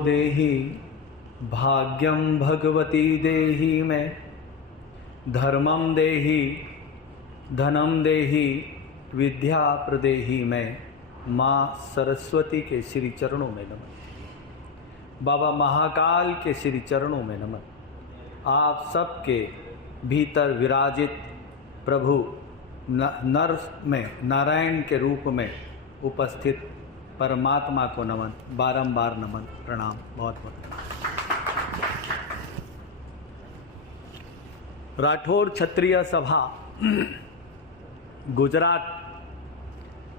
देहि भाग्यं भगवती देहि मे, धर्मं देहि धनं देहि विद्या प्रदेहि मे। माँ सरस्वती के श्री चरणों में नमन, बाबा महाकाल के श्री चरणों में नमन। आप सबके भीतर विराजित प्रभु नर में नारायण के रूप में उपस्थित परमात्मा को नमन, बारंबार नमन, प्रणाम, बहुत बहुत राठौर क्षत्रिय सभा गुजरात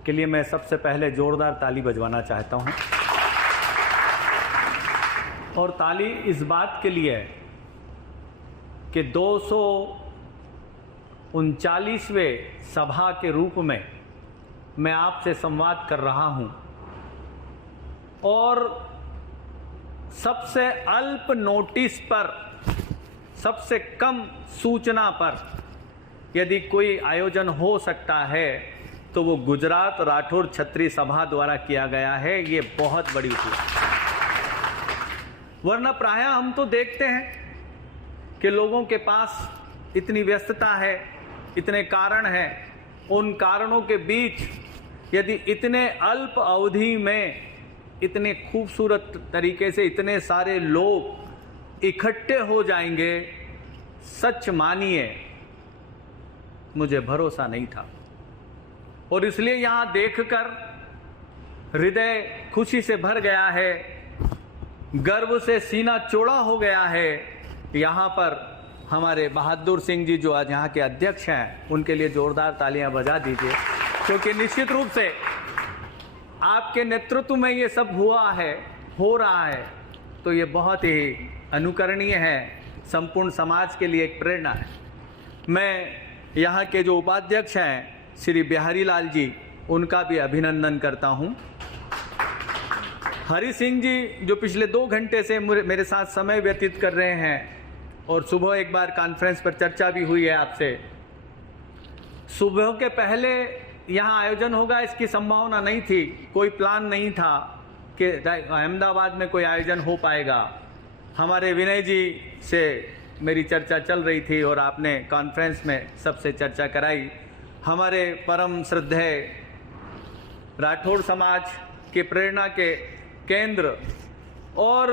के लिए मैं सबसे पहले जोरदार ताली बजवाना चाहता हूं। और ताली इस बात के लिए कि 239वें सभा के रूप में मैं आपसे संवाद कर रहा हूं और सबसे अल्प नोटिस पर, सबसे कम सूचना पर यदि कोई आयोजन हो सकता है तो वो गुजरात राठौर क्षत्रिय सभा द्वारा किया गया है। ये बहुत बड़ी उपलब्धि, वरना प्रायः हम तो देखते हैं कि लोगों के पास इतनी व्यस्तता है, इतने कारण हैं, उन कारणों के बीच यदि इतने अल्प अवधि में इतने खूबसूरत तरीके से इतने सारे लोग इकट्ठे हो जाएंगे, सच मानिए मुझे भरोसा नहीं था। और इसलिए यहाँ देखकर हृदय खुशी से भर गया है, गर्व से सीना चौड़ा हो गया है। यहाँ पर हमारे बहादुर सिंह जी जो आज यहाँ के अध्यक्ष हैं, उनके लिए जोरदार तालियां बजा दीजिए, क्योंकि निश्चित रूप से आपके नेतृत्व में ये सब हुआ है, हो रहा है, तो ये बहुत ही अनुकरणीय है, संपूर्ण समाज के लिए एक प्रेरणा है। मैं यहाँ के जो उपाध्यक्ष हैं श्री बिहारी लाल जी, उनका भी अभिनंदन करता हूँ। हरि सिंह जी जो पिछले 2 घंटे से मेरे साथ समय व्यतीत कर रहे हैं और सुबह एक बार कॉन्फ्रेंस पर चर्चा भी हुई है आपसे। सुबह के पहले यहाँ आयोजन होगा इसकी संभावना नहीं थी, कोई प्लान नहीं था कि अहमदाबाद में कोई आयोजन हो पाएगा। हमारे विनय जी से मेरी चर्चा चल रही थी और आपने कॉन्फ्रेंस में सबसे चर्चा कराई। हमारे परम श्रद्धेय राठौड़ समाज के प्रेरणा के केंद्र और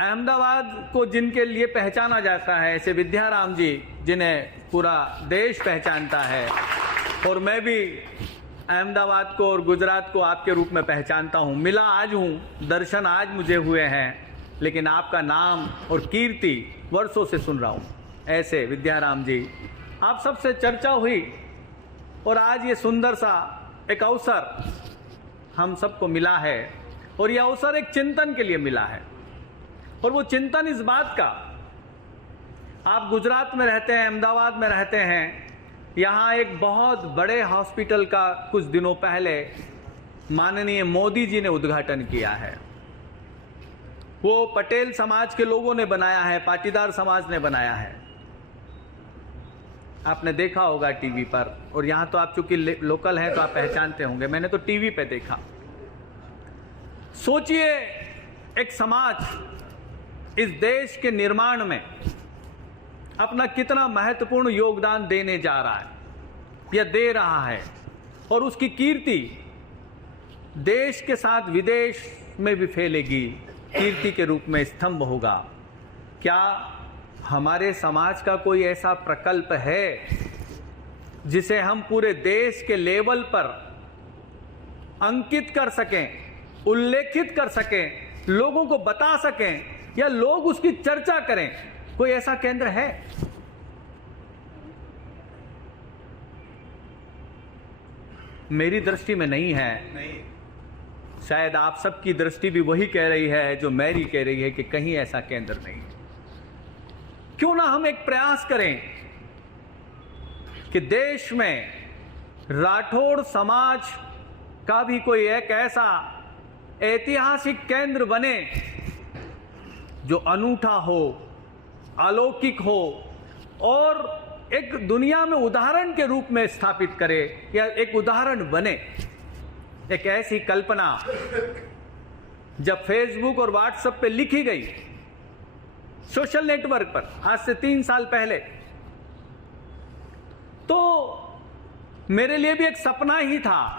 अहमदाबाद को जिनके लिए पहचाना जाता है, ऐसे विद्याराम जी जिन्हें पूरा देश पहचानता है, और मैं भी अहमदाबाद को और गुजरात को आपके रूप में पहचानता हूँ। मिला आज हूँ, दर्शन आज मुझे हुए हैं, लेकिन आपका नाम और कीर्ति वर्षों से सुन रहा हूँ। ऐसे विद्याराम जी, आप सबसे चर्चा हुई और आज ये सुंदर सा एक अवसर हम सबको मिला है, और यह अवसर एक चिंतन के लिए मिला है। और वो चिंतन इस बात का, आप गुजरात में रहते हैं, अहमदाबाद में रहते हैं, यहाँ एक बहुत बड़े हॉस्पिटल का कुछ दिनों पहले माननीय मोदी जी ने उद्घाटन किया है। वो पटेल समाज के लोगों ने बनाया है, पाटीदार समाज ने बनाया है, आपने देखा होगा टीवी पर। और यहाँ तो आप चूंकि लोकल हैं तो आप पहचानते होंगे, मैंने तो टीवी पे देखा। सोचिए एक समाज इस देश के निर्माण में अपना कितना महत्वपूर्ण योगदान देने जा रहा है या दे रहा है, और उसकी कीर्ति देश के साथ विदेश में भी फैलेगी, कीर्ति के रूप में स्तंभ होगा। क्या हमारे समाज का कोई ऐसा प्रकल्प है जिसे हम पूरे देश के लेवल पर अंकित कर सकें, उल्लेखित कर सकें, लोगों को बता सकें या लोग उसकी चर्चा करें? कोई ऐसा केंद्र है? मेरी दृष्टि में नहीं है। शायद आप सबकी दृष्टि भी वही कह रही है जो मेरी कह रही है कि कहीं ऐसा केंद्र नहीं है। क्यों ना हम एक प्रयास करें कि देश में राठौड़ समाज का भी कोई एक ऐसा ऐतिहासिक केंद्र बने जो अनूठा हो, अलौकिक हो और एक दुनिया में उदाहरण के रूप में स्थापित करे या एक उदाहरण बने। एक ऐसी कल्पना जब फेसबुक और व्हाट्सएप पे लिखी गई, सोशल नेटवर्क पर, आज से 3 साल पहले, तो मेरे लिए भी एक सपना ही था,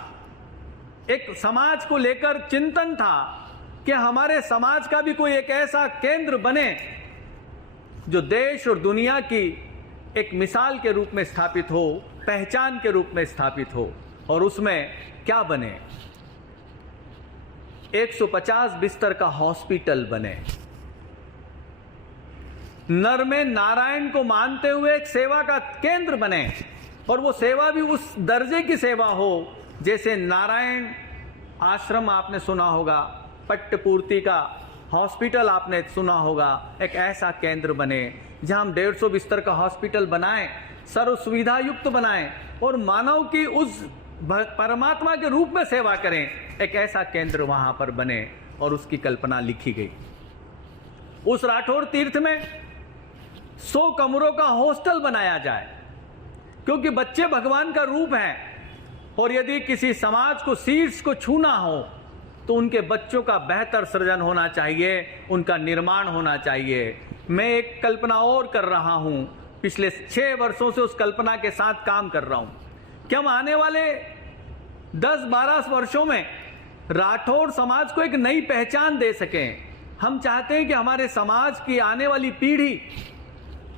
एक समाज को लेकर चिंतन था कि हमारे समाज का भी कोई एक ऐसा केंद्र बने जो देश और दुनिया की एक मिसाल के रूप में स्थापित हो, पहचान के रूप में स्थापित हो। और उसमें क्या बने? 150 बिस्तर का हॉस्पिटल बने, नर में नारायण को मानते हुए एक सेवा का केंद्र बने, और वो सेवा भी उस दर्जे की सेवा हो जैसे नारायण आश्रम आपने सुना होगा, पट्टपूर्ति का हॉस्पिटल आपने सुना होगा। एक ऐसा केंद्र बने जहां हम 150 बिस्तर का हॉस्पिटल बनाएं, सर्व सुविधा युक्त बनाएं और मानव की उस परमात्मा के रूप में सेवा करें। एक ऐसा केंद्र वहां पर बने और उसकी कल्पना लिखी गई। उस राठौर तीर्थ में 100 कमरों का हॉस्टल बनाया जाए, क्योंकि बच्चे भगवान का रूप हैं और यदि किसी समाज को शीर्ष को छूना हो तो उनके बच्चों का बेहतर सृजन होना चाहिए, उनका निर्माण होना चाहिए। मैं एक कल्पना और कर रहा हूं, पिछले 6 वर्षों से उस कल्पना के साथ काम कर रहा हूं कि हम आने वाले 10-12 वर्षों में राठौर समाज को एक नई पहचान दे सकें। हम चाहते हैं कि हमारे समाज की आने वाली पीढ़ी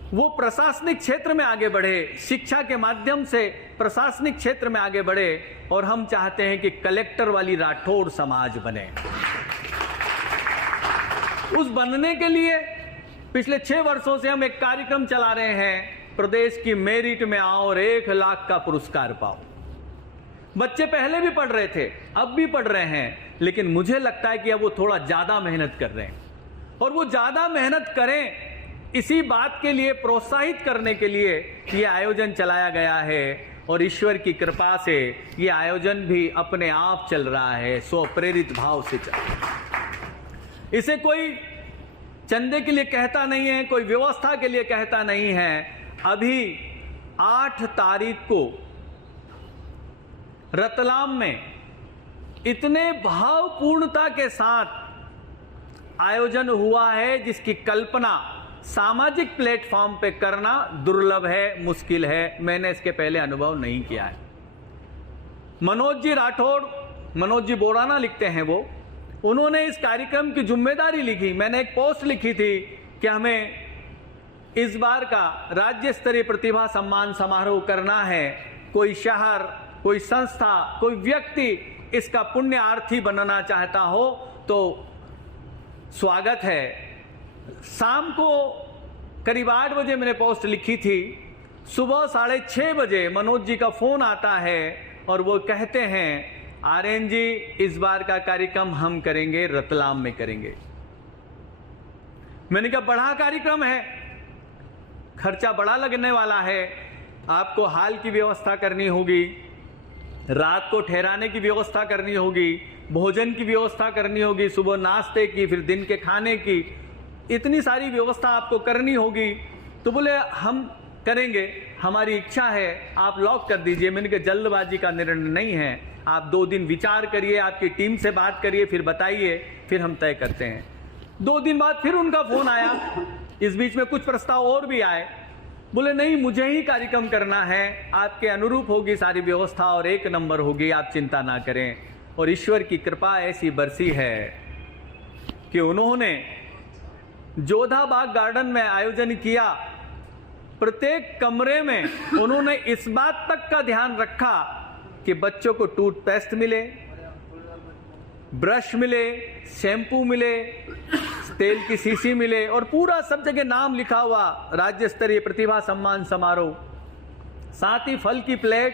वो प्रशासनिक क्षेत्र में आगे बढ़े, शिक्षा के माध्यम से प्रशासनिक क्षेत्र में आगे बढ़े, और हम चाहते हैं कि कलेक्टर वाली राठौर समाज बने। उस बनने के लिए पिछले 6 वर्षों से हम एक कार्यक्रम चला रहे हैं, प्रदेश की मेरिट में आओ और 1 लाख का पुरस्कार पाओ। बच्चे पहले भी पढ़ रहे थे, अब भी पढ़ रहे हैं, लेकिन मुझे लगता है कि अब वो थोड़ा ज्यादा मेहनत कर रहे हैं, और वो ज्यादा मेहनत करें इसी बात के लिए प्रोत्साहित करने के लिए ये आयोजन चलाया गया है। और ईश्वर की कृपा से ये आयोजन भी अपने आप चल रहा है, स्वप्रेरित भाव से चल रहा है। इसे कोई चंदे के लिए कहता नहीं है, कोई व्यवस्था के लिए कहता नहीं है। अभी 8 तारीख को रतलाम में इतने भावपूर्णता के साथ आयोजन हुआ है जिसकी कल्पना सामाजिक प्लेटफॉर्म पे करना दुर्लभ है, मुश्किल है। मैंने इसके पहले अनुभव नहीं किया है। मनोज जी राठौड़, मनोज जी बोराना लिखते हैं वो, उन्होंने इस कार्यक्रम की जिम्मेदारी लिखी। मैंने एक पोस्ट लिखी थी कि हमें इस बार का राज्य स्तरीय प्रतिभा सम्मान समारोह करना है। कोई शहर, कोई संस्था, कोई व्यक्ति इसका पुण्यार्थी बनना चाहता हो तो स्वागत है। शाम को करीब 8 बजे मैंने पोस्ट लिखी थी। सुबह 6:30 बजे मनोज जी का फोन आता है और वो कहते हैं, आर्यन जी इस बार का कार्यक्रम हम करेंगे, रतलाम में करेंगे। मैंने कहा बड़ा कार्यक्रम है, खर्चा बड़ा लगने वाला है, आपको हाल की व्यवस्था करनी होगी, रात को ठहराने की व्यवस्था करनी होगी, भोजन की व्यवस्था करनी होगी, सुबह नाश्ते की, फिर दिन के खाने की, इतनी सारी व्यवस्था आपको करनी होगी। तो बोले हम करेंगे, हमारी इच्छा है, आप लॉक कर दीजिए। मैंने कहा जल्दबाजी का निर्णय नहीं है, आप 2 दिन विचार करिए, आपकी टीम से बात करिए, फिर बताइए, फिर हम तय करते हैं। 2 दिन बाद फिर उनका फोन आया, इस बीच में कुछ प्रस्ताव और भी आए। बोले नहीं, मुझे ही कार्यक्रम करना है, आपके अनुरूप होगी सारी व्यवस्था और 1 नंबर होगी, आप चिंता ना करें। और ईश्वर की कृपा ऐसी बरसी है कि उन्होंने जोधा बाग गार्डन में आयोजन किया। प्रत्येक कमरे में उन्होंने इस बात तक का ध्यान रखा कि बच्चों को टूथपेस्ट मिले, ब्रश मिले, शैम्पू मिले, तेल की शीशी मिले, और पूरा सब जगह नाम लिखा हुआ राज्य स्तरीय प्रतिभा सम्मान समारोह। साथ ही फल की प्लेट,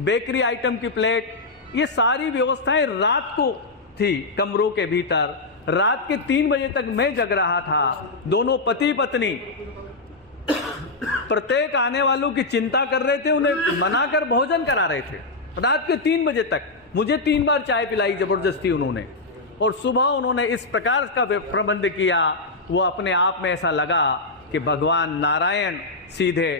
बेकरी आइटम की प्लेट, ये सारी व्यवस्थाएं रात को थी कमरों के भीतर। रात के 3 बजे तक मैं जग रहा था। दोनों पति पत्नी प्रत्येक आने वालों की चिंता कर रहे थे, उन्हें मनाकर भोजन करा रहे थे रात के 3 बजे तक। मुझे 3 बार चाय पिलाई जबरदस्ती उन्होंने, और सुबह उन्होंने इस प्रकार का प्रबंध किया। वो अपने आप में ऐसा लगा कि भगवान नारायण सीधे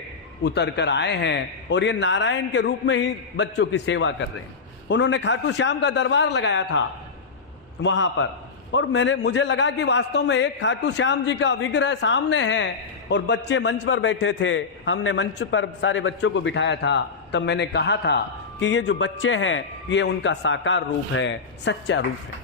उतर कर आए हैं और ये नारायण के रूप में ही बच्चों की सेवा कर रहे हैं। उन्होंने खाटू श्याम का दरबार लगाया था वहां पर, और मुझे लगा कि वास्तव में एक खाटू श्याम जी का विग्रह सामने है और बच्चे मंच पर बैठे थे। हमने मंच पर सारे बच्चों को बिठाया था। तब मैंने कहा था कि ये जो बच्चे हैं ये उनका साकार रूप है, सच्चा रूप है।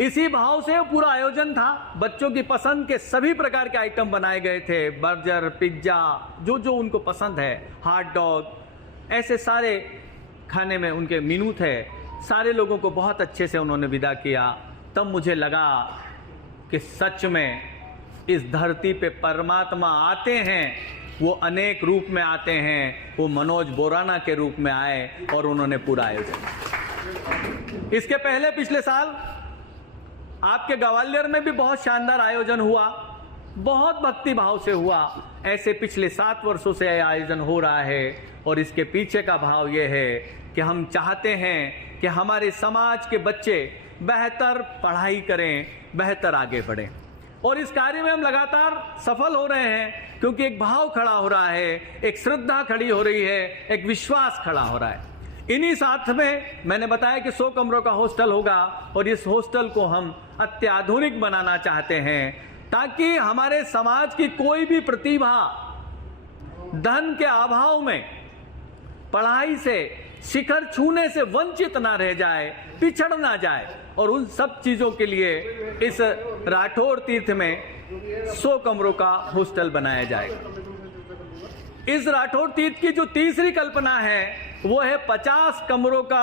इसी भाव से पूरा आयोजन था। बच्चों की पसंद के सभी प्रकार के आइटम बनाए गए थे, बर्गर, पिज्जा, जो जो उनको पसंद है, हॉट डॉग, ऐसे सारे खाने में उनके मेनू थे। सारे लोगों को बहुत अच्छे से उन्होंने विदा किया। तब मुझे लगा कि सच में इस धरती पे परमात्मा आते हैं, वो अनेक रूप में आते हैं। वो मनोज बोराना के रूप में आए और उन्होंने पूरा आयोजन। इसके पहले पिछले साल आपके ग्वालियर में भी बहुत शानदार आयोजन हुआ, बहुत भक्ति भाव से हुआ। ऐसे पिछले 7 वर्षों से आयोजन हो रहा है और इसके पीछे का भाव यह है कि हम चाहते हैं कि हमारे समाज के बच्चे बेहतर पढ़ाई करें, बेहतर आगे बढ़ें। और इस कार्य में हम लगातार सफल हो रहे हैं, क्योंकि एक भाव खड़ा हो रहा है, एक श्रद्धा खड़ी हो रही है, एक विश्वास खड़ा हो रहा है। इन्हीं साथ में मैंने बताया कि 100 कमरों का हॉस्टल होगा और इस हॉस्टल को हम अत्याधुनिक बनाना चाहते हैं, ताकि हमारे समाज की कोई भी प्रतिभा धन के अभाव में पढ़ाई से शिखर छूने से वंचित ना रह जाए, पिछड़ ना जाए। और उन सब चीजों के लिए इस राठौर तीर्थ में 100 कमरों का हॉस्टल बनाया जाएगा। इस राठौर तीर्थ की जो तीसरी कल्पना है वो है 50 कमरों का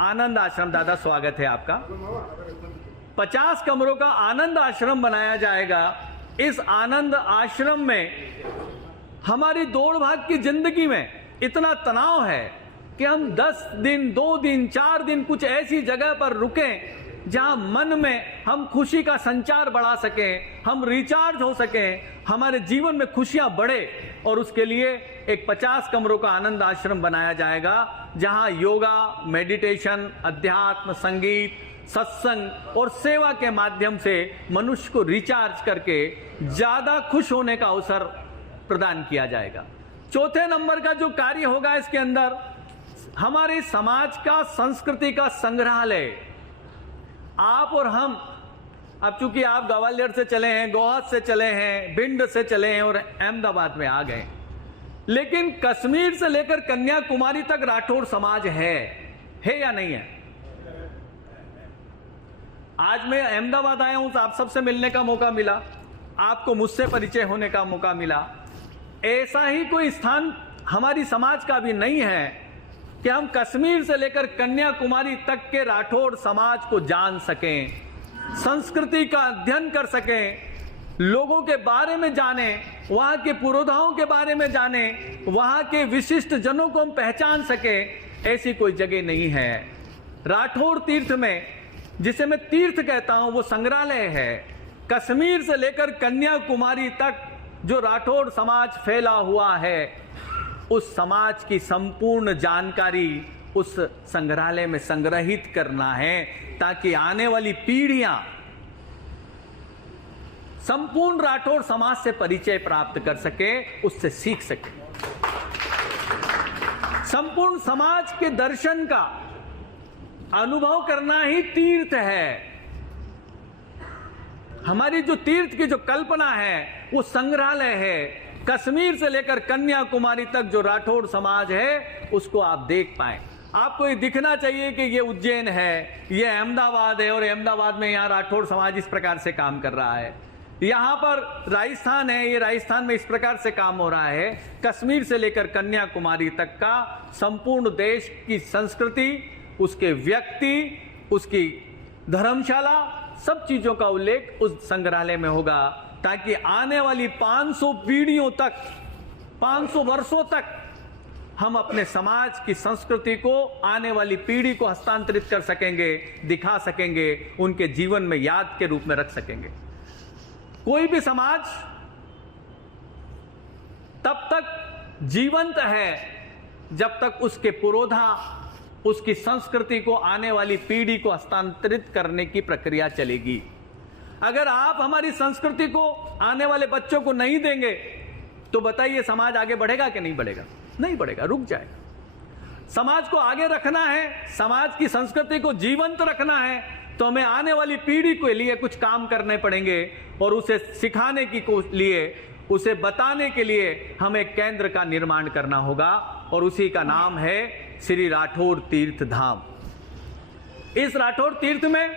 आनंद आश्रम। दादा स्वागत है आपका। 50 कमरों का आनंद आश्रम बनाया जाएगा। इस आनंद आश्रम में हमारी दौड़ भाग की जिंदगी में इतना तनाव है कि हम 10 दिन, 2 दिन, 4 दिन कुछ ऐसी जगह पर रुकें जहां मन में हम खुशी का संचार बढ़ा सकें, हम रिचार्ज हो सकें, हमारे जीवन में खुशियां बढ़े। और उसके लिए एक 50 कमरों का आनंद आश्रम बनाया जाएगा, जहां योगा, मेडिटेशन, अध्यात्म, संगीत, सत्संग और सेवा के माध्यम से मनुष्य को रिचार्ज करके ज्यादा खुश होने का अवसर प्रदान किया जाएगा। चौथे नंबर का जो कार्य होगा इसके अंदर, हमारे समाज का संस्कृति का संग्रहालय। आप और हम, अब चूंकि आप ग्वालियर से चले हैं, गोहद से चले हैं, भिंड से चले हैं और अहमदाबाद में आ गए, लेकिन कश्मीर से लेकर कन्याकुमारी तक राठौर समाज है या नहीं है? आज मैं अहमदाबाद आया हूं तो आप सबसे मिलने का मौका मिला, आपको मुझसे परिचय होने का मौका मिला। ऐसा ही कोई स्थान हमारी समाज का भी नहीं है कि हम कश्मीर से लेकर कन्याकुमारी तक के राठौर समाज को जान सकें, संस्कृति का अध्ययन कर सकें, लोगों के बारे में जाने, वहां के पुरोधाओं के बारे में जाने, वहां के विशिष्ट जनों को हम पहचान सकें। ऐसी कोई जगह नहीं है। राठौर तीर्थ में, जिसे मैं तीर्थ कहता हूं, वो संग्रहालय है। कश्मीर से लेकर कन्याकुमारी तक जो राठौर समाज फैला हुआ है, उस समाज की संपूर्ण जानकारी उस संग्रहालय में संग्रहित करना है, ताकि आने वाली पीढ़ियां संपूर्ण राठौर समाज से परिचय प्राप्त कर सके, उससे सीख सके। संपूर्ण समाज के दर्शन का अनुभव करना ही तीर्थ है। हमारी जो तीर्थ की जो कल्पना है वो संग्रहालय है। कश्मीर से लेकर कन्याकुमारी तक जो राठौर समाज है उसको आप देख पाए। आपको ये दिखना चाहिए कि ये उज्जैन है, ये अहमदाबाद है और अहमदाबाद में यहाँ राठौर समाज इस प्रकार से काम कर रहा है। यहाँ पर राजस्थान है, ये राजस्थान में इस प्रकार से काम हो रहा है। कश्मीर से लेकर कन्याकुमारी तक का संपूर्ण देश की संस्कृति, उसके व्यक्ति, उसकी धर्मशाला, सब चीजों का उल्लेख उस संग्रहालय में होगा, ताकि आने वाली 500 पीढ़ियों तक, 500 वर्षों तक हम अपने समाज की संस्कृति को आने वाली पीढ़ी को हस्तांतरित कर सकेंगे, दिखा सकेंगे, उनके जीवन में याद के रूप में रख सकेंगे। कोई भी समाज तब तक जीवंत है जब तक उसके पुरोधा, उसकी संस्कृति को आने वाली पीढ़ी को हस्तांतरित करने की प्रक्रिया चलेगी। अगर आप हमारी संस्कृति को आने वाले बच्चों को नहीं देंगे तो बताइए समाज आगे बढ़ेगा कि नहीं बढ़ेगा? नहीं बढ़ेगा, रुक जाएगा। समाज को आगे रखना है, समाज की संस्कृति को जीवंत रखना है, तो हमें आने वाली पीढ़ी के लिए कुछ काम करने पड़ेंगे और उसे सिखाने के लिए, उसे बताने के लिए हमें केंद्र का निर्माण करना होगा और उसी का नाम है श्री राठौड़ तीर्थ धाम। इस राठौड़ तीर्थ में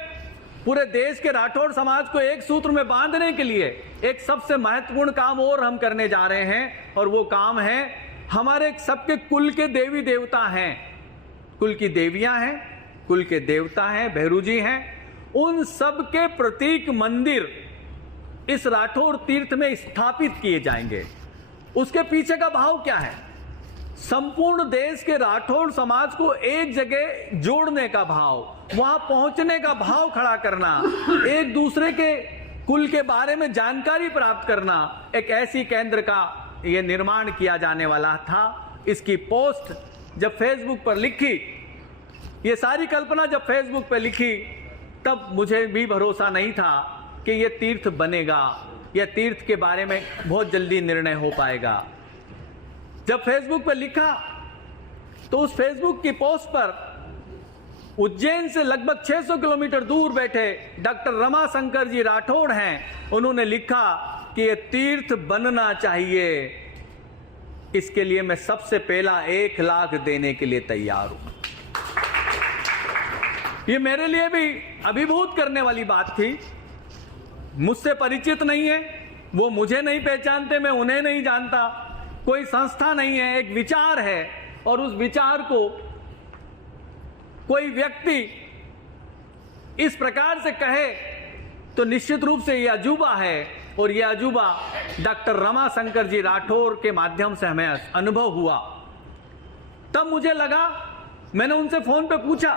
पूरे देश के राठौड़ समाज को एक सूत्र में बांधने के लिए एक सबसे महत्वपूर्ण काम और हम करने जा रहे हैं, और वो काम है हमारे सबके कुल के देवी देवता हैं, कुल की देवियां हैं, कुल के देवता हैं, भैरू जी हैं, उन सब के प्रतीक मंदिर इस राठौड़ तीर्थ में स्थापित किए जाएंगे। उसके पीछे का भाव क्या है? संपूर्ण देश के राठौड़ समाज को एक जगह जोड़ने का भाव, वहां पहुंचने का भाव खड़ा करना, एक दूसरे के कुल के बारे में जानकारी प्राप्त करना, एक ऐसी केंद्र का यह निर्माण किया जाने वाला था। इसकी पोस्ट जब फेसबुक पर लिखी, ये सारी कल्पना जब फेसबुक पर लिखी, तब मुझे भी भरोसा नहीं था कि यह तीर्थ बनेगा, यह तीर्थ के बारे में बहुत जल्दी निर्णय हो पाएगा। जब फेसबुक पर लिखा तो उस फेसबुक की पोस्ट पर उज्जैन से लगभग 600 किलोमीटर दूर बैठे डॉक्टर रमाशंकर जी राठौड़ हैं, उन्होंने लिखा कि यह तीर्थ बनना चाहिए, इसके लिए मैं सबसे पहला 1 लाख देने के लिए तैयार हूं। यह मेरे लिए भी अभिभूत करने वाली बात थी। मुझसे परिचित नहीं है, वो मुझे नहीं पहचानते, मैं उन्हें नहीं जानता, कोई संस्था नहीं है, एक विचार है, और उस विचार को कोई व्यक्ति इस प्रकार से कहे तो निश्चित रूप से यह अजूबा है, और यह अजूबा डॉक्टर रमाशंकर जी राठौड़ के माध्यम से हमें अनुभव हुआ। तब मुझे लगा, मैंने उनसे फोन पे पूछा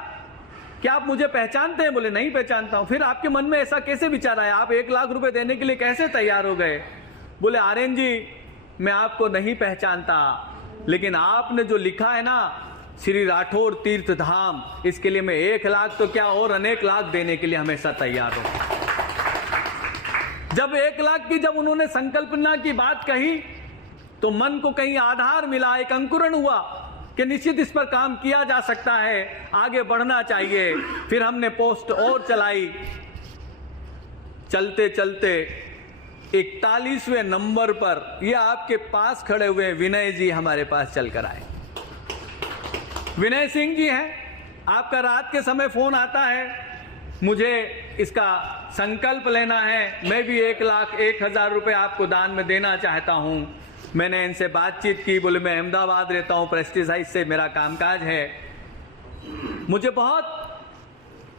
कि आप मुझे पहचानते हैं? बोले नहीं पहचानता हूं। फिर आपके मन में ऐसा कैसे विचार आया, आप 1 लाख रुपए देने के लिए कैसे तैयार हो गए? बोले आर्यन जी, मैं आपको नहीं पहचानता, लेकिन आपने जो लिखा है ना श्री राठौड़ तीर्थ धाम, इसके लिए मैं 1 लाख तो क्या और अनेक लाख देने के लिए हमेशा तैयार हूं। जब 1 लाख की जब उन्होंने संकल्पना की बात कही तो मन को कहीं आधार मिला, एक अंकुरण हुआ कि निश्चित इस पर काम किया जा सकता है, आगे बढ़ना चाहिए। फिर हमने पोस्ट और चलाई, चलते चलते 41वें नंबर पर यह आपके पास खड़े हुए विनय जी हमारे पास चलकर आए। विनय सिंह जी हैं, आपका रात के समय फोन आता है, मुझे इसका संकल्प लेना है, मैं भी 1,01,000 रुपए आपको दान में देना चाहता हूं। मैंने इनसे बातचीत की, बोले मैं अहमदाबाद रहता हूं, प्रेस्टीज हाइट से मेरा कामकाज है। मुझे बहुत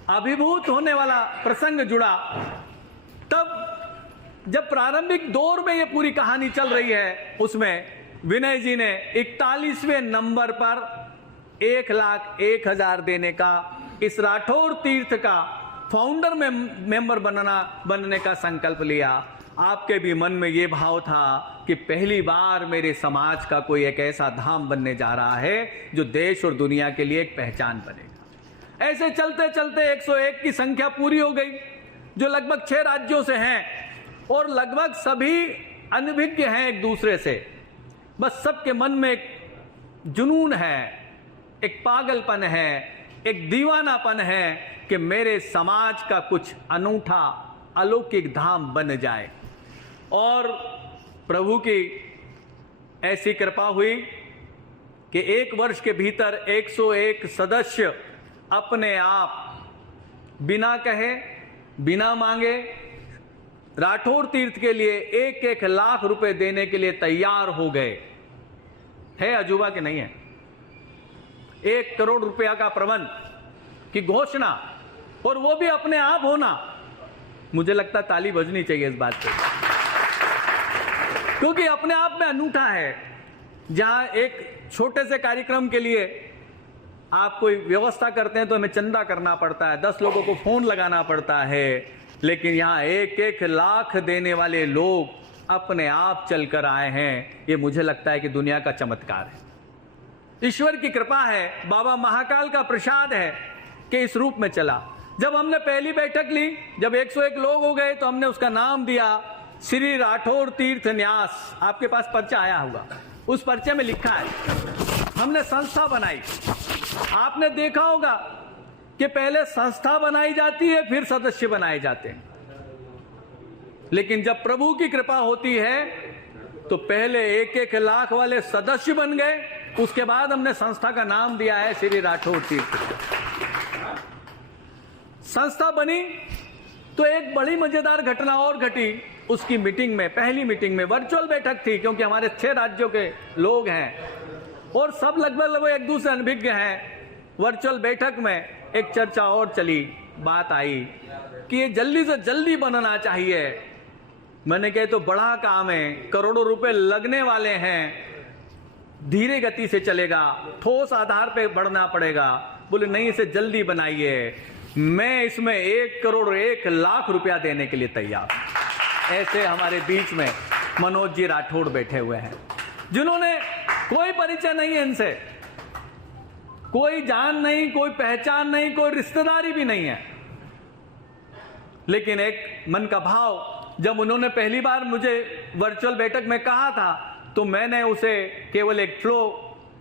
अभिभूत होने वाला प्रसंग जुड़ा। तब जब प्रारंभिक दौर में ये पूरी कहानी चल रही है, उसमें विनय जी ने 41वें नंबर पर 1,01,000 देने का, इस राठौड़ तीर्थ का फाउंडर में मेंबर बनने का संकल्प लिया। आपके भी मन में ये भाव था कि पहली बार मेरे समाज का कोई एक ऐसा धाम बनने जा रहा है जो देश और दुनिया के लिए एक पहचान बनेगा। ऐसे चलते चलते 101 की संख्या पूरी हो गई, जो लगभग 6 राज्यों से हैं और लगभग सभी अनभिज्ञ हैं एक दूसरे से। बस सबके मन में एक जुनून है, एक पागलपन है, एक दीवानापन है कि मेरे समाज का कुछ अनूठा अलौकिक धाम बन जाए। और प्रभु की ऐसी कृपा हुई कि 1 वर्ष के भीतर 101 सदस्य अपने आप बिना कहे, बिना मांगे राठौड़ तीर्थ के लिए 1-1 लाख रुपए देने के लिए तैयार हो गए। है अजूबा कि नहीं है? 1 करोड़ रुपया का प्रबंध की घोषणा, और वो भी अपने आप होना। मुझे लगता ताली बजनी चाहिए इस बात पे, क्योंकि अपने आप में अनूठा है। जहां एक छोटे से कार्यक्रम के लिए आप कोई व्यवस्था करते हैं तो हमें चंदा करना पड़ता है, 10 लोगों को फोन लगाना पड़ता है, लेकिन यहां 1-1 लाख देने वाले लोग अपने आप चलकर आए हैं। ये मुझे लगता है कि दुनिया का चमत्कार है, ईश्वर की कृपा है, बाबा महाकाल का प्रसाद है कि इस रूप में चला। जब हमने पहली बैठक ली, जब 101 लोग हो गए, तो हमने उसका नाम दिया श्री राठौड़ तीर्थ न्यास। आपके पास पर्चा आया होगा, उस पर्चे में लिखा है। हमने संस्था बनाई। आपने देखा होगा कि पहले संस्था बनाई जाती है, फिर सदस्य बनाए जाते हैं। लेकिन जब प्रभु की कृपा होती है तो पहले 1-1 लाख वाले सदस्य बन गए, उसके बाद हमने संस्था का नाम दिया है श्री राठौड़ तीर्थ। संस्था बनी तो एक बड़ी मजेदार घटना और घटी। उसकी मीटिंग में, पहली मीटिंग में वर्चुअल बैठक थी, क्योंकि हमारे 6 राज्यों के लोग हैं और सब लगभग एक दूसरे अनभिज्ञ हैं। वर्चुअल बैठक में एक चर्चा और चली, बात आई कि ये जल्दी से जल्दी बनना चाहिए। मैंने कहा तो बड़ा काम है, करोड़ों रुपए लगने वाले हैं, धीरे गति से चलेगा, ठोस आधार पे बढ़ना पड़ेगा। बोले नहीं, इसे जल्दी बनाइए, मैं इसमें 1 करोड़ 1 लाख रुपया देने के लिए तैयार। ऐसे हमारे बीच में मनोज जी राठौड़ बैठे हुए हैं, जिन्होंने कोई परिचय नहीं है इनसे, कोई जान नहीं, कोई पहचान नहीं, कोई रिश्तेदारी भी नहीं है। लेकिन एक मन का भाव, जब उन्होंने पहली बार मुझे वर्चुअल बैठक में कहा था तो मैंने उसे केवल एक फ्लो,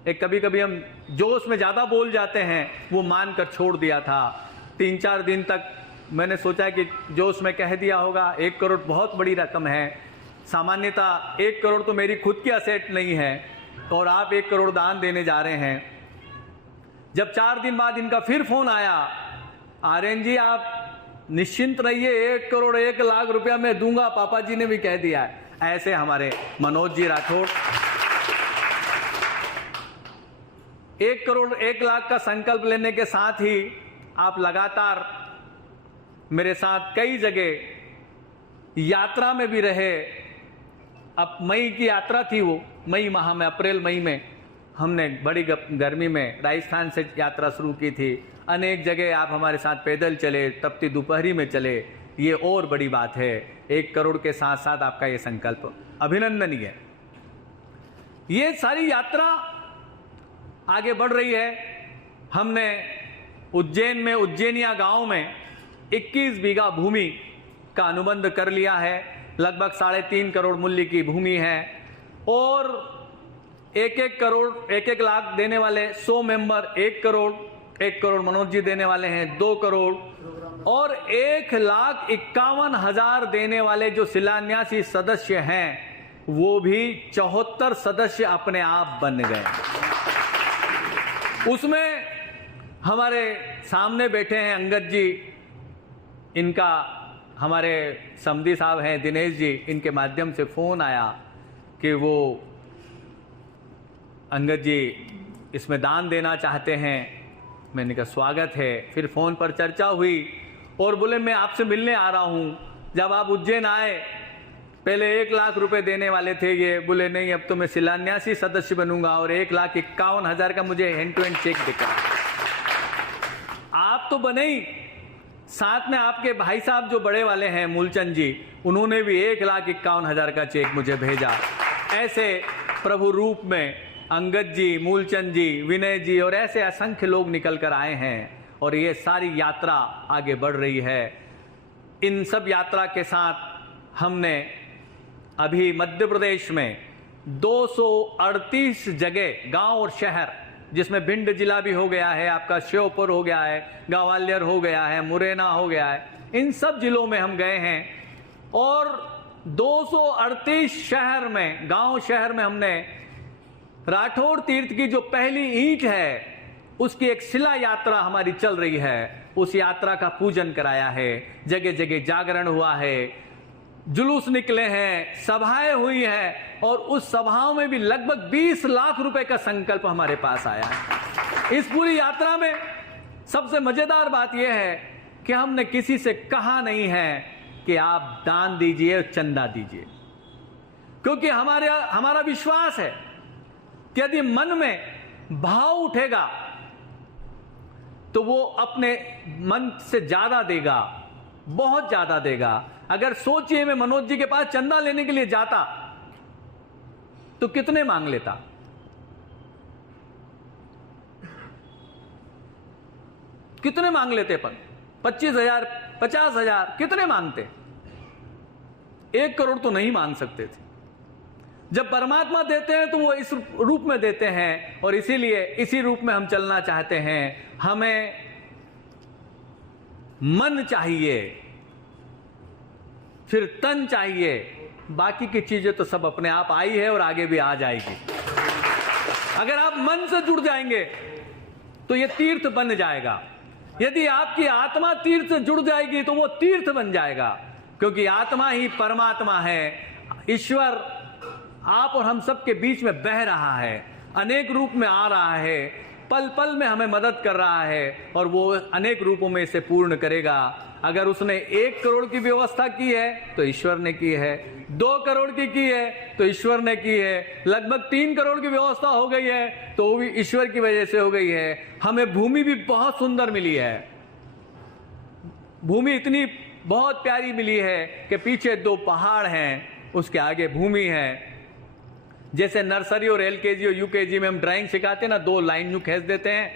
एक कभी कभी हम जोश में ज्यादा बोल जाते हैं, वो मानकर छोड़ दिया था। 3-4 दिन तक मैंने सोचा कि जोश में कह दिया होगा। 1 करोड़ बहुत बड़ी रकम है, सामान्यतः 1 करोड़ तो मेरी खुद की असेट नहीं है और आप 1 करोड़ दान देने जा रहे हैं। जब 4 दिन बाद इनका फिर फोन आया, आर्यन जी आप निश्चिंत रहिए, 1 करोड़ 1 लाख रुपया मैं दूंगा, पापा जी ने भी कह दिया है। ऐसे हमारे मनोज जी राठौड़ 1 करोड़ 1 लाख का संकल्प लेने के साथ ही आप लगातार मेरे साथ कई जगह यात्रा में भी रहे। अब मई की यात्रा थी, वो मई माह में, अप्रैल मई में हमने बड़ी गर्मी में राजस्थान से यात्रा शुरू की थी। अनेक जगह आप हमारे साथ पैदल चले, तपती दोपहरी में चले, ये और बड़ी बात है। 1 करोड़ के साथ साथ आपका ये संकल्प अभिनंदनीय है। ये सारी यात्रा आगे बढ़ रही है। हमने उज्जैन में, उज्जैनिया गांव में 21 बीघा भूमि का अनुबंध कर लिया है। लगभग 3.5 करोड़ मूल्य की भूमि है और 1-1 करोड़ 1-1 लाख देने वाले 100 मेंबर 1 करोड़, 1 करोड़ मनोज जी देने वाले हैं 2 करोड़ और 1,51,000 देने वाले जो शिलान्यासी सदस्य हैं वो भी 74 सदस्य अपने आप बन गए। उसमें हमारे सामने बैठे हैं अंगद जी, इनका हमारे समधी साहब हैं दिनेश जी, इनके माध्यम से फोन आया कि वो अंगद जी इसमें दान देना चाहते हैं। मैंने कहा स्वागत है। फिर फोन पर चर्चा हुई और बोले मैं आपसे मिलने आ रहा हूं। जब आप उज्जैन आए, पहले 1 लाख रुपए देने वाले थे ये, बोले नहीं अब तो मैं शिलान्यासी सदस्य बनूंगा और 1,51,000 का मुझे हैंड टू हैंड चेक दिखा। आप तो बने ही, साथ में आपके भाई साहब जो बड़े वाले हैं मूलचंद जी, उन्होंने भी 1,51,000 का चेक मुझे भेजा। ऐसे प्रभु रूप में अंगद जी, मूलचंद जी, विनय जी और ऐसे असंख्य लोग निकल कर आए हैं और ये सारी यात्रा आगे बढ़ रही है। इन सब यात्रा के साथ हमने अभी मध्य प्रदेश में 238 जगह, गांव और शहर, जिसमें भिंड जिला भी हो गया है, आपका श्योपुर हो गया है, ग्वालियर हो गया है, मुरैना हो गया है, इन सब जिलों में हम गए हैं और 238 शहर में, गांव शहर में हमने राठौड़ तीर्थ की जो पहली ईंट है उसकी एक शिला यात्रा हमारी चल रही है, उस यात्रा का पूजन कराया है। जगह जगह जागरण हुआ है, जुलूस निकले हैं, सभाएं हुई हैं और उस सभाओं में भी लगभग 20 लाख रुपए का संकल्प हमारे पास आया है। इस पूरी यात्रा में सबसे मजेदार बात यह है कि हमने किसी से कहा नहीं है कि आप दान दीजिए, चंदा दीजिए, क्योंकि हमारा विश्वास है कि यदि मन में भाव उठेगा तो वो अपने मन से ज्यादा देगा, बहुत ज्यादा देगा। अगर सोचिए मैं मनोज जी के पास चंदा लेने के लिए जाता तो कितने मांग लेता? कितने मांग लेते? 25,000, 50,000 कितने मांगते? 1 करोड़ तो नहीं मांग सकते थे। जब परमात्मा देते हैं तो वो इस रूप में देते हैं और इसीलिए इसी रूप में हम चलना चाहते हैं। हमें मन चाहिए, फिर तन चाहिए, बाकी की चीजें तो सब अपने आप आई है और आगे भी आ जाएगी। अगर आप मन से जुड़ जाएंगे तो ये तीर्थ बन जाएगा। यदि आपकी आत्मा तीर्थ से जुड़ जाएगी तो वो तीर्थ बन जाएगा, क्योंकि आत्मा ही परमात्मा है। ईश्वर आप और हम सब के बीच में बह रहा है, अनेक रूप में आ रहा है, पल पल में हमें मदद कर रहा है और वो अनेक रूपों में इसे पूर्ण करेगा। अगर उसने 1 करोड़ की व्यवस्था की है तो ईश्वर ने की है, 2 करोड़ की है तो ईश्वर ने की है, लगभग 3 करोड़ की व्यवस्था हो गई है तो वो भी ईश्वर की वजह से हो गई है। हमें भूमि भी बहुत सुंदर मिली है, भूमि इतनी बहुत प्यारी मिली है कि पीछे 2 पहाड़ हैं, उसके आगे भूमि है। जैसे नर्सरी और LKG और UKG में हम ड्राइंग सिखाते हैं ना, 2 लाइन यूं खींच देते हैं,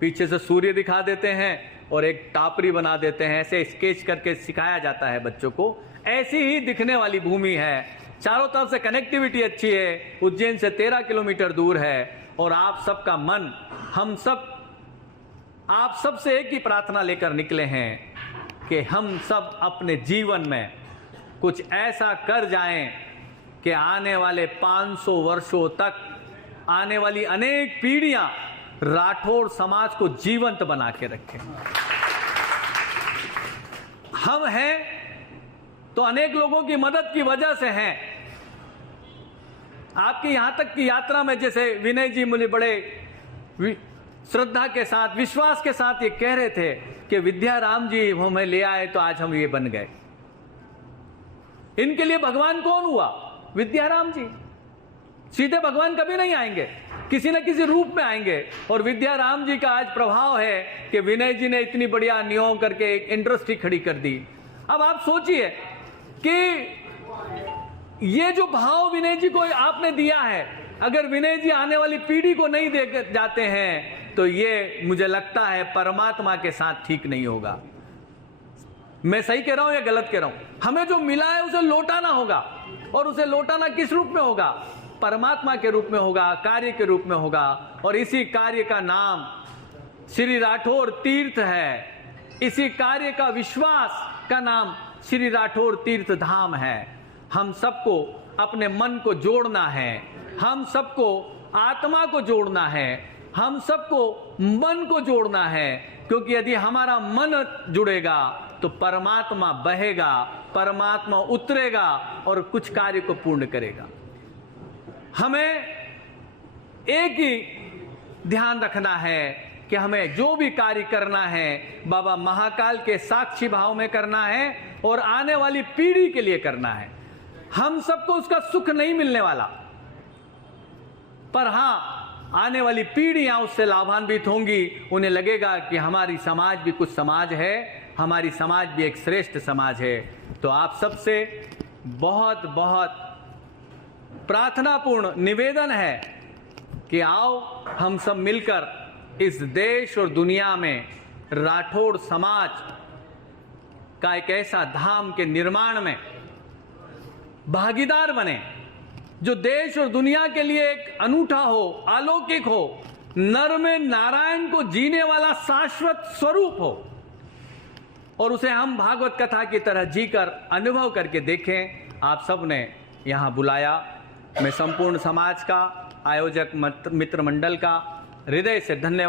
पीछे से सूर्य दिखा देते हैं और एक टापरी बना देते हैं, ऐसे स्केच करके सिखाया जाता है बच्चों को। ऐसी ही दिखने वाली भूमि है, चारों तरफ से कनेक्टिविटी अच्छी है, उज्जैन से 13 किलोमीटर दूर है और आप सबका मन, हम सब आप सबसे एक ही प्रार्थना लेकर निकले हैं कि हम सब अपने जीवन में कुछ ऐसा कर जाएं कि आने वाले 500 वर्षों तक आने वाली अनेक पीढ़ियां राठौड़ समाज को जीवंत बना के रखें। हम हैं तो अनेक लोगों की मदद की वजह से हैं। आपकी यहां तक की यात्रा में जैसे विनय जी मुझे बड़े श्रद्धा के साथ, विश्वास के साथ ये कह रहे थे कि विद्याराम जी हमें ले आए तो आज हम ये बन गए। इनके लिए भगवान कौन हुआ? विद्याराम जी। सीधे भगवान कभी नहीं आएंगे, किसी न किसी रूप में आएंगे। और विद्याराम जी का आज प्रभाव है कि विनय जी ने इतनी बढ़िया नियम करके एक इंडस्ट्री खड़ी कर दी। अब आप सोचिए कि ये जो भाव विनय जी को आपने दिया है, अगर विनय जी आने वाली पीढ़ी को नहीं दे जाते हैं तो ये मुझे लगता है परमात्मा के साथ ठीक नहीं होगा। मैं सही कह रहा हूं या गलत कह रहा हूं? हमें जो मिला है उसे लौटाना होगा, और उसे लौटाना किस रूप में होगा? परमात्मा के रूप में होगा, कार्य के रूप में होगा। और इसी कार्य का नाम श्री राठौड़ तीर्थ है, इसी कार्य का विश्वास का नाम श्री राठौड़ तीर्थ धाम है। हम सबको अपने मन को जोड़ना है, हम सबको आत्मा को जोड़ना है, हम सबको मन को जोड़ना है, क्योंकि यदि हमारा मन जुड़ेगा तो परमात्मा बहेगा, परमात्मा उतरेगा और कुछ कार्य को पूर्ण करेगा। हमें एक ही ध्यान रखना है कि हमें जो भी कार्य करना है बाबा महाकाल के साक्षी भाव में करना है और आने वाली पीढ़ी के लिए करना है। हम सबको उसका सुख नहीं मिलने वाला, पर हां आने वाली पीढ़ियां उससे लाभान्वित होंगी। उन्हें लगेगा कि हमारी समाज भी कुछ समाज है, हमारी समाज भी एक श्रेष्ठ समाज है। तो आप सबसे बहुत बहुत प्रार्थनापूर्ण निवेदन है कि आओ हम सब मिलकर इस देश और दुनिया में राठौड़ समाज का एक ऐसा धाम के निर्माण में भागीदार बने जो देश और दुनिया के लिए एक अनूठा हो, अलौकिक हो, नर में नारायण को जीने वाला शाश्वत स्वरूप हो, और उसे हम भागवत कथा की तरह जीकर अनुभव करके देखें। आप सब ने यहाँ बुलाया, मैं संपूर्ण समाज का, आयोजक मित्र मंडल का हृदय से धन्यवाद